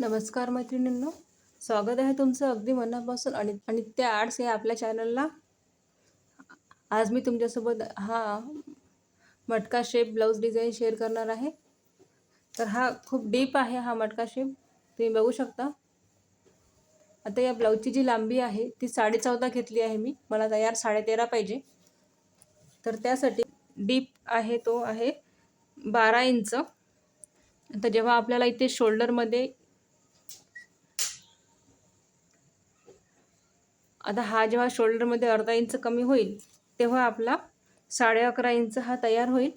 नमस्कार मैत्रिणींनो, स्वागत आहे तुमचं अगदी मनापासून आणि त्या आर्ट्स या आपल्या चॅनलला. आज मी तुमच्यासोबत मटका शेप ब्लाऊज डिझाईन शेअर करणार आहे. तर हा खूप डीप आहे हा मटका शेप, तुम्ही बघू शकता. आता या ब्लाऊजची जी लांबी आहे ती 14.5 घेतली आहे मी. मला तयार 13.5 पाहिजे. तर त्यासाठी डीप आहे तो आहे 12 इंच. आता जेव्हा आपल्याला इथे शोल्डरमध्ये जेव्हा शोल्डरमध्ये अर्धा इंच कमी होईल तेव्हा आपला 11.5 इंच हा तयार होईल.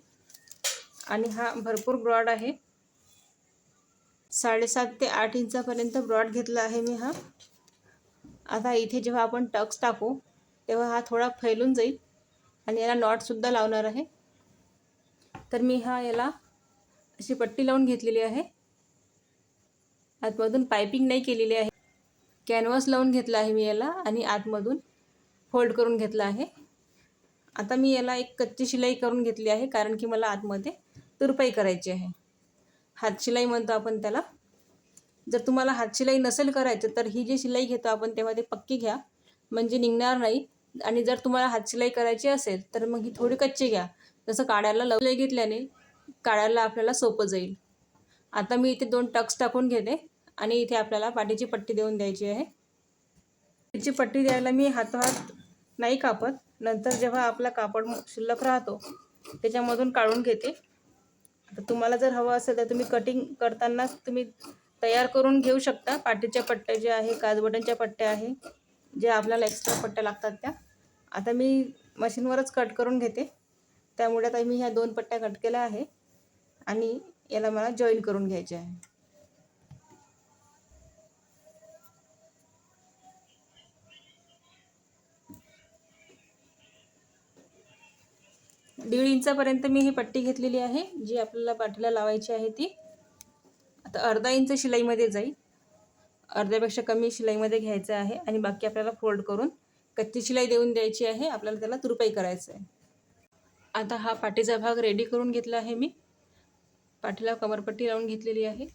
आणि हा भरपूर ब्रॉड आहे. 7.5 ते 8 इंचापर्यंत ब्रॉड घेतला आहे मी हा. आता इथे जेव्हा आपण टक्स टाकू तेव्हा हा थोडा फैलून जाईल आणि याला नॉटसुद्धा लावणार आहे. तर मी याला अशी पट्टी लावून घेतलेली आहे. आतमधून पायपिंग नाही केलेली आहे. कॅनव्हास लावून घेतला आहे मी याला आणि आतमधून फोल्ड करून घेतला आहे. आता मी याला एक कच्ची शिलाई करून घेतली आहे, कारण की मला आतमध्ये तुरपाई करायची आहे. हातशिलाई म्हणतो आपण त्याला. जर तुम्हाला हातशिलाई नसेल करायचं तर ही जी शिलाई घेतो आपण तेव्हा ते पक्की घ्या, म्हणजे निघणार नाही. आणि जर तुम्हाला हातशिलाई करायची असेल तर मग ही थोडी कच्ची घ्या. जसं काढायला शिलाई घेतल्याने काढायला आपल्याला सोपं जाईल. आता मी इथे 2 टक्स टाकून घेते आणि इथे आपल्याला पाठीची पट्टी देऊन द्यायची आहे. पाठीची पट्टी द्यायला मी हातोहात नाही कापत. नंतर जेव्हा आपला कापड शिल्लक राहतो त्याच्यामधून काढून घेते. आता तुम्हाला जर हवं असेल तर तुम्ही कटिंग करताना तुम्ही तयार करून घेऊ शकता. पाठीच्या पट्ट्या ज्या आहे, काजबटनच्या पट्ट्या आहे, ज्या आपल्याला एक्स्ट्रा पट्ट्या लागतात त्या. आता मी मशीनवरच कट करून घेते. त्यामुळे आता मी ह्या 2 पट्ट्या कट केल्या आहे आणि याला मला जॉईन करून घ्यायचे आहे. दीड इंचापर्यंत मी ही पट्टी घेतलेली आहे, जी आपल्याला पाठीला लावायची आहे ती. आता अर्धा इंच शिलाईमध्ये जाईल. अर्ध्यापेक्षा कमी शिलाईमध्ये घ्यायचं आहे आणि बाकी आपल्याला फोल्ड करून कच्ची शिलाई देऊन द्यायची आहे. आपल्याला त्याला तुरपाई करायचं आहे. आता हा पाठीचा भाग रेडी करून घेतला आहे मी. पाठीला कमरपट्टी लावून घेतलेली आहे,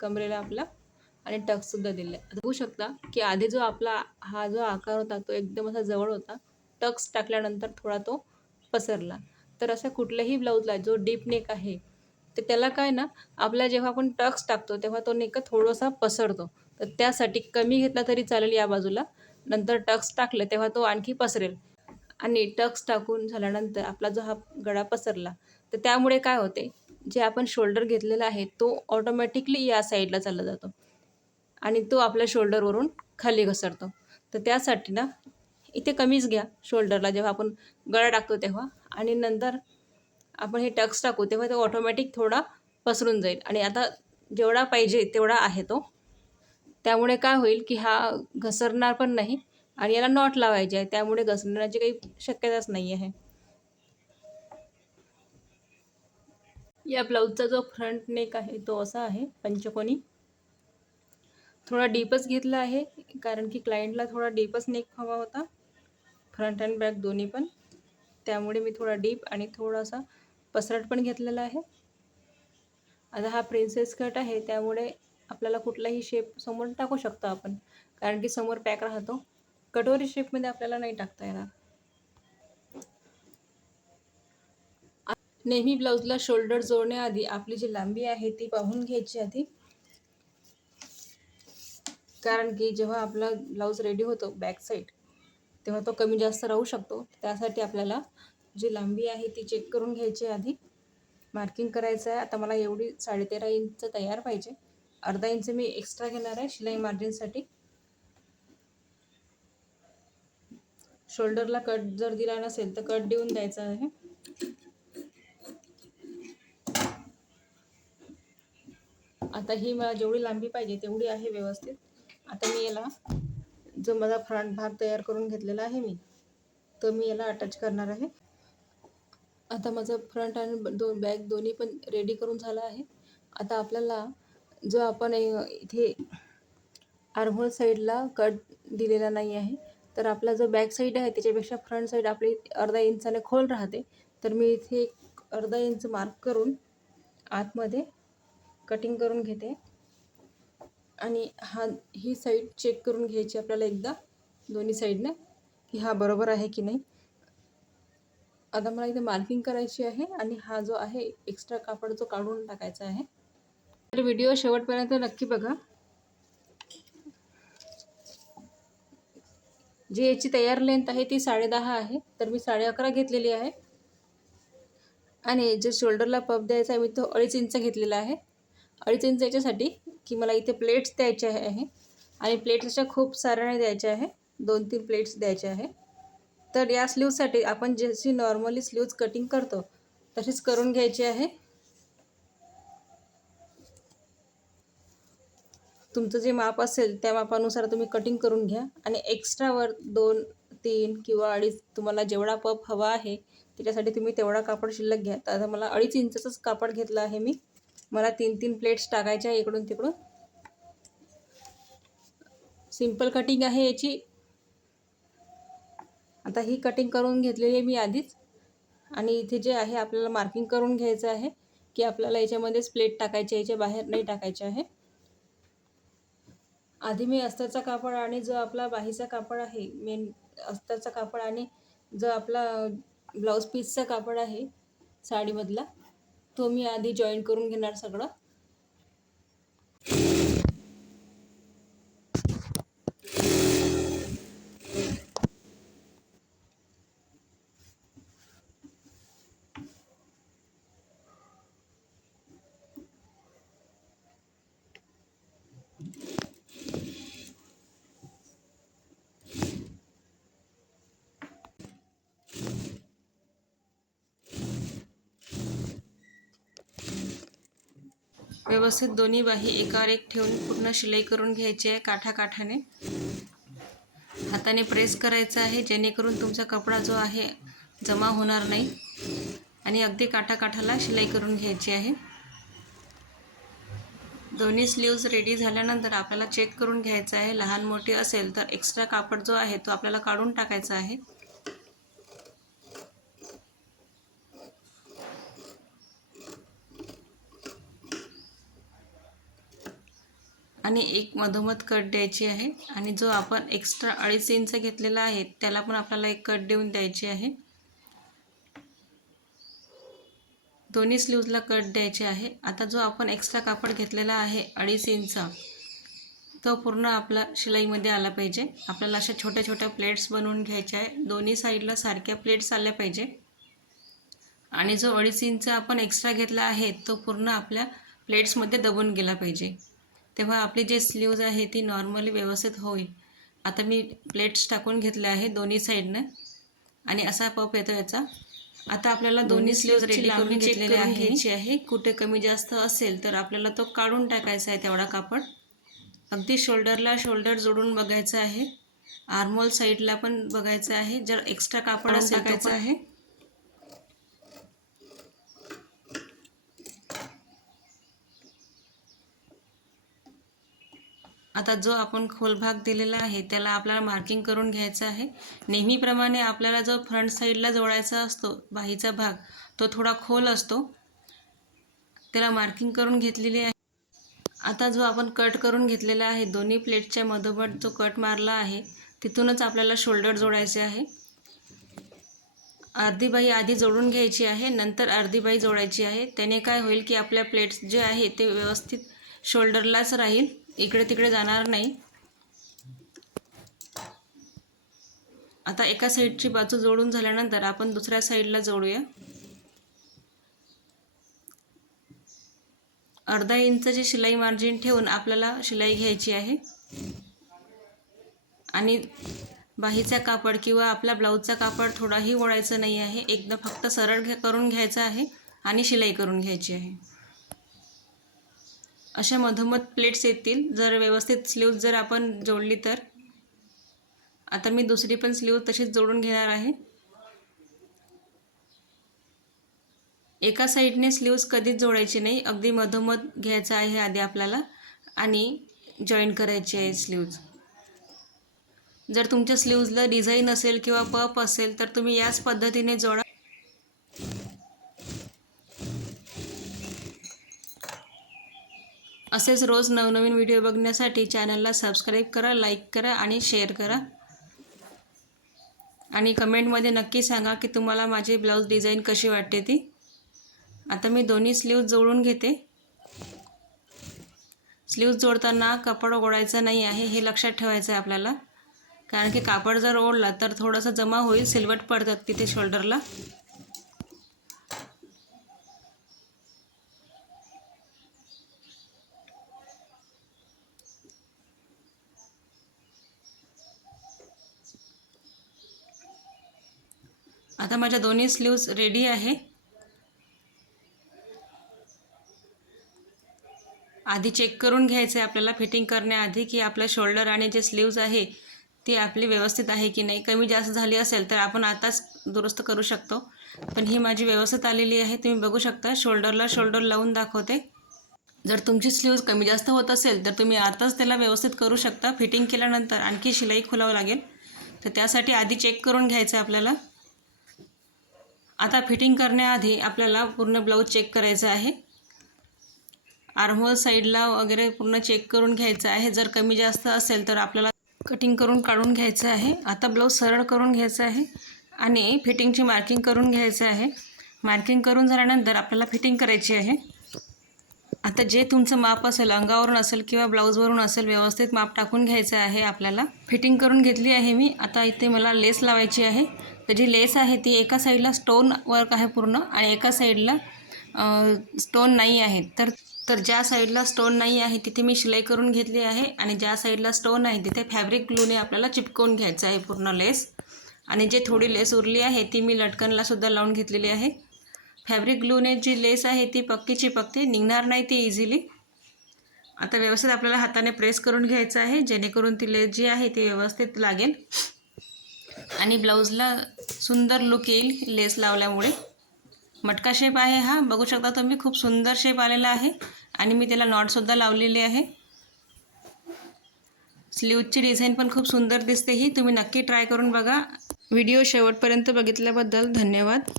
कमरेला आपला, आणि टक्ससुद्धा दिले. बघू शकता की आधी जो आपला जो आकार होता तो एकदम असा जवळ होता. टक्स टाकल्यानंतर थोडा तो पसरला. तर अशा कुठल्याही ब्लाऊजला जो डीप नेक आहे तर त्याला काय ना, आपला जेव्हा आपण टक्स टाकतो तेव्हा तो नेक थोडासा पसरतो. तर त्यासाठी कमी घेतला तरी चालेल या बाजूला. नंतर टक्स टाकले तेव्हा तो आणखी पसरेल. आणि टक्स टाकून झाल्यानंतर आपला जो हा गळा पसरला तर त्यामुळे काय होते, जे आपण शोल्डर घेतलेला आहे तो ऑटोमॅटिकली या साईडला चालला जातो आणि तो आपल्या शोल्डरवरून खाली घसरतो. तर त्यासाठी ना इथे कमीच घ्या शोल्डरला जेव्हा आपण गळा टाकतो तेव्हा. आणि नंतर आपण हे टक्स टाकू तेव्हा तो ऑटोमॅटिक थोडा पसरून जाईल. आणि आता जेवढा पाहिजे तेवढा आहे तो. त्यामुळे काय होईल की हा घसरणार पण नाही आणि याला नॉट लावायची आहे, त्यामुळे घसरण्याची काही शक्यताच नाही आहे. या ब्लाऊजचा जो फ्रंट नेक आहे तो असा आहे, पंचकोनी. थोडा डीपच घेतला आहे, कारण की क्लायंटला थोडा डीपच नेक हवा होता, फ्रंट अँड बॅक दोन्ही पण. त्यामुळे मी थोडा डीप आणि थोडासा पसरट पण घेतलेला आहे. आता हा प्रिन्सेस कट आहे, त्यामुळे आपल्याला कुठलाही शेप समोर टाकू शकतो आपण, कारण की समोर पॅक राहतो. कटोरी शेपमध्ये आपल्याला नाही टाकता येणार. नेहमी ब्लाऊजला शोल्डर जोडण्याआधी आपली जी लांबी आहे ती पाहून घ्यायची आधी, कारण की जेव्हा आपला ब्लाऊज रेडी होतो बॅक साईड तेव्हा तो कमी जास्त राहू शकतो. त्यासाठी आपल्याला जी लांबी आहे ती चेक करून घ्यायची आधी, मार्किंग करायचं आहे. आता मला एवढी 13.5 इंच तयार पाहिजे. अर्धा इंच मी एक्स्ट्रा घेणार आहे शिलाई मार्जिनसाठी. शोल्डरला कट जर दिला नसेल तर कट देऊन द्यायचा आहे. आता ही मला जेवढी लांबी पाहिजे तेवढी आहे व्यवस्थित. आता मी याला जो माझा फ्रंट भाग तयार करून घेतलेला आहे मी, तो मी याला अटॅच करणार आहे. आता माझं फ्रंट आणि बॅक दोन्ही पण रेडी करून झालं आहे. आता आपल्याला जो आपण इथे आर्महोल साईडला कट दिलेला नाही आहे, तर आपला जो बॅक साईड आहे त्याच्यापेक्षा फ्रंट साईड आपली अर्धा इंचाने खोल राहते. तर मी इथे अर्धा इंच मार्क करून आतमध्ये कटिंग करून घेते आणि ही साईड चेक करून घ्यायची आपल्याला एकदा दोन्ही साईडनं की हा बरोबर आहे की नाही. आता मला इथे मार्किंग करायची आहे आणि हा जो आहे एक्स्ट्रा कापड जो काढून टाकायचा आहे. तर व्हिडिओ शेवटपर्यंत नक्की बघा. जी याची तयार लेंथ आहे ती 10.5 आहे, तर मी 11.5 घेतलेली आहे. आणि जे शोल्डरला पफ द्यायचा आहे मी तो 2.5 इंच घेतलेला आहे. 2.5 इंच याच्यासाठी की मला इथे प्लेट्स द्यायचे आहे आणि प्लेट्स अशा खूप साऱ्या नाही द्यायच्या आहे, 2-3 प्लेट्स द्यायच्या आहे. तर या स्लीव्जसाठी आपण जशी नॉर्मली स्लीव्ज कटिंग करतो तशीच करून घ्यायची आहे. तुमचं जे माप असेल त्या मापानुसार तुम्ही कटिंग करून घ्या आणि एक्स्ट्रावर 2-3 किंवा 2.5 तुम्हाला जेवढा पफ हवा आहे त्याच्यासाठी तुम्ही तेवढा कापड शिल्लक घ्या. तर आता मला 2.5 इंचचंच कापड घेतलं आहे मी. मला 3-3 प्लेट्स टाकायच्या आहे इकडून तिकडून. सिंपल कटिंग आहे याची. आता ही कटिंग करून घेतलेली आहे मी आधीच. आणि इथे जे आहे आपल्याला मार्किंग करून घ्यायचं आहे की आपल्याला याच्यामध्येच प्लेट टाकायची, याच्या बाहेर नाही टाकायचे आहे. आधी मी अस्तरचा कापड आणि जो आपला बाहीचा कापड आहे, मेन अस्तरचा कापड आणि जो आपला ब्लाऊज पीसचा कापड आहे साडीमधला, तो मी आधी जॉईन करून घेणार सगळं. व्यवस्थित दोन्ही बाही एकावर एक ठेवून पूर्ण शिलाई करून घ्यायची आहे काठाकाठाने. हाताने प्रेस करायचं आहे जेणेकरून तुमचा कपडा जो आहे जमा होणार नाही. आणि अगदी काठाकाठाला शिलाई करून घ्यायची आहे. दोन्ही स्लीव्ज रेडी झाल्यानंतर आपल्याला चेक करून घ्यायचं आहे. लहान मोठी असेल तर एक्स्ट्रा कापड जो आहे तो आपल्याला काढून टाकायचा आहे. आणि एक मधोमध कट द्यायची आहे आणि जो आपण एक्स्ट्रा 2.5 इंच घेतलेला आहे त्याला पण आपल्याला एक कट देऊन द्यायची आहे. दोन्ही स्लीव्जला कट द्यायचे आहे. आता जो आपण एक्स्ट्रा कापड घेतलेला आहे 2.5 इंच तो पूर्ण आपला शिलाईमध्ये आला पाहिजे. आपल्याला अशा छोट्या छोट्या प्लेट्स बनवून घ्यायच्या आहे. दोन्ही साईडला सारख्या प्लेट्स आल्या पाहिजे. आणि जो 2.5 इंच आपण एक्स्ट्रा घेतला आहे तो पूर्ण आपल्या प्लेट्समध्ये दबून गेला पाहिजे. तेव्हा आपली जे स्लीव्ज आहे ती नॉर्मली व्यवस्थित होईल. आता मी प्लेट्स टाकून घेतले आहे दोन्ही साईडनं आणि असा पफ येतो याचा. आता आपल्याला दोन्ही स्लीव्ज रेडी करून घेतलेले घ्यायची आहे. कुठे कमी जास्त असेल तर आपल्याला तो काढून टाकायचा आहे तेवढा कापड. अगदी शोल्डरला शोल्डर जोडून बघायचं आहे. आर्महोल साईडला पण बघायचं आहे. जर एक्स्ट्रा कापड टाकायचं आहे. आता जो आपण खोल भाग दिलेला आहे त्याला आपल्याला मार्किंग करून घ्यायचं आहे. नेहमीप्रमाणे आपल्याला जो फ्रंट साईडला जोडायचा असतो बाहीचा भाग तो थोडा खोल असतो, त्याला मार्किंग करून घेतलेली आहे. आता जो आपण कट करून घेतलेला आहे दोन्ही प्लेटच्या मधोमध जो कट मारला आहे तिथूनच आपल्याला शोल्डर जोडायचे आहे. अर्धी बाही आधी जोडून घ्यायची आहे, नंतर अर्धी बाही जोडायची आहे. त्याने काय होईल की आपल्या प्लेट्स जे आहे ते व्यवस्थित शोल्डरलाच राहील, इकडे तिकडे जाणार नाही. आता एका साईडची बाजू जोडून झाल्यानंतर आपण दुसऱ्या साईडला जोडूया. अर्धा इंचची शिलाई मार्जिन ठेवून आपल्याला शिलाई घ्यायची आहे. आणि बाहीचा कापड किंवा आपला ब्लाऊजचा कापड थोडाही ओढायचं नाही आहे. एकदम फक्त सरळ करून घ्यायचं आहे आणि शिलाई करून घ्यायची आहे. अशा मधोमध प्लेट्स येतील जर व्यवस्थित स्लीव्ज जर आपण जोडली तर. आता मी दुसरी पण स्लीव्ज तशीच जोडून घेणार आहे. एका साईडने स्लीव्ज कधीच जोडायची नाही, अगदी मधोमध घ्यायचं आहे आधी आपल्याला आणि जॉईन करायची आहे स्लीव्ज. जर तुमच्या स्लीव्जला डिझाईन असेल किंवा पफ असेल तर तुम्ही याच पद्धतीने जोडा. असेच रोज नवनवीन व्हिडिओ बघण्यासाठी चॅनलला सबस्क्राईब करा, लाईक करा आणि शेअर करा. आणि कमेंटमध्ये नक्की सांगा की तुम्हाला माझी ब्लाऊज डिझाईन कशी वाटते ती. आता मी दोन्ही स्लीव्ज जोडून घेते. स्लीव्ज जोडताना कापड ओढायचं नाही आहे, हे लक्षात ठेवायचं आहे आपल्याला. कारण की कापड जर ओढला तर थोडासा जमा होईल, सिलवट पडतात तिथे शोल्डरला. आता माझ्या दोन्ही स्लीव्ज रेडी आहे. आधी चेक करून घ्यायचं आहे आपल्याला फिटिंग करण्याआधी की आपलं शोल्डर आणि जे स्लीव्ज आहे ती आपली व्यवस्थित आहे की नाही. कमी जास्त झाली असेल तर आपण आताच दुरुस्त करू शकतो, पण ही माझी व्यवस्थित आलेली आहे. तुम्ही बघू शकता, शोल्डरला शोल्डर लावून दाखवते. जर तुमची स्लीव्ज कमी जास्त होत असेल तर तुम्ही आताच त्याला व्यवस्थित करू शकता. फिटिंग केल्यानंतर आणखी शिलाई खोलावं लागेल, तर त्यासाठी आधी चेक करून घ्यायचं आहे आपल्याला. आता फिटिंग करण्याआधी आपल्याला पूर्ण ब्लाऊज चेक करायचं आहे. आर्महोल साईडला वगैरे पूर्ण चेक करून घ्यायचं आहे. जर कमी जास्त असेल तर आपल्याला कटिंग करून काढून घ्यायचं आहे. आता ब्लाऊज सरळ करून घ्यायचं आहे आणि फिटिंगची मार्किंग करून घ्यायचं आहे. मार्किंग करून झाल्यानंतर आपल्याला फिटिंग करायची आहे. आता जे तुमचं माप असेल, अंगावरून असेल किंवा ब्लाऊजवरून असेल, व्यवस्थित माप टाकून घ्यायचं आहे आपल्याला. फिटिंग करून घेतली आहे मी. आता इथे मला लेस लावायची आहे. तर जी लेस आहे ती एका साईडला स्टोन वर्क आहे पूर्ण आणि एका साईडला स्टोन नाही आहे. तर ज्या साईडला स्टोन नाही आहे तिथे मी शिलाई करून घेतली आहे आणि ज्या साईडला स्टोन आहे तिथे फॅब्रिक ग्लूने आपल्याला चिपकवून घ्यायचं आहे पूर्ण लेस. आणि जे थोडी लेस उरली आहे ती मी लटकनलासुद्धा लावून घेतलेली आहे. फॅब्रिक ग्लूने जी लेस आहे ती पक्की चिपकते, निघणार नाही ती इझिली. आता व्यवस्थित आपल्याला हाताने प्रेस करून घ्यायचं आहे जेणेकरून ती लेस जी आहे ती व्यवस्थित लागेल आणि ब्लाऊजला सुंदर लुक येईल लेस लावल्यामुळे. मटका शेप आहे हा, बघू शकता तुम्ही, खूप सुंदर शेप आलेला आहे आणि मी त्याला नॉटसुद्धा लावलेली आहे. स्लीवची डिझाईन पण खूप सुंदर दिसते ही. तुम्ही नक्की ट्राय करून बघा. व्हिडिओ शेवटपर्यंत बघितल्याबद्दल धन्यवाद.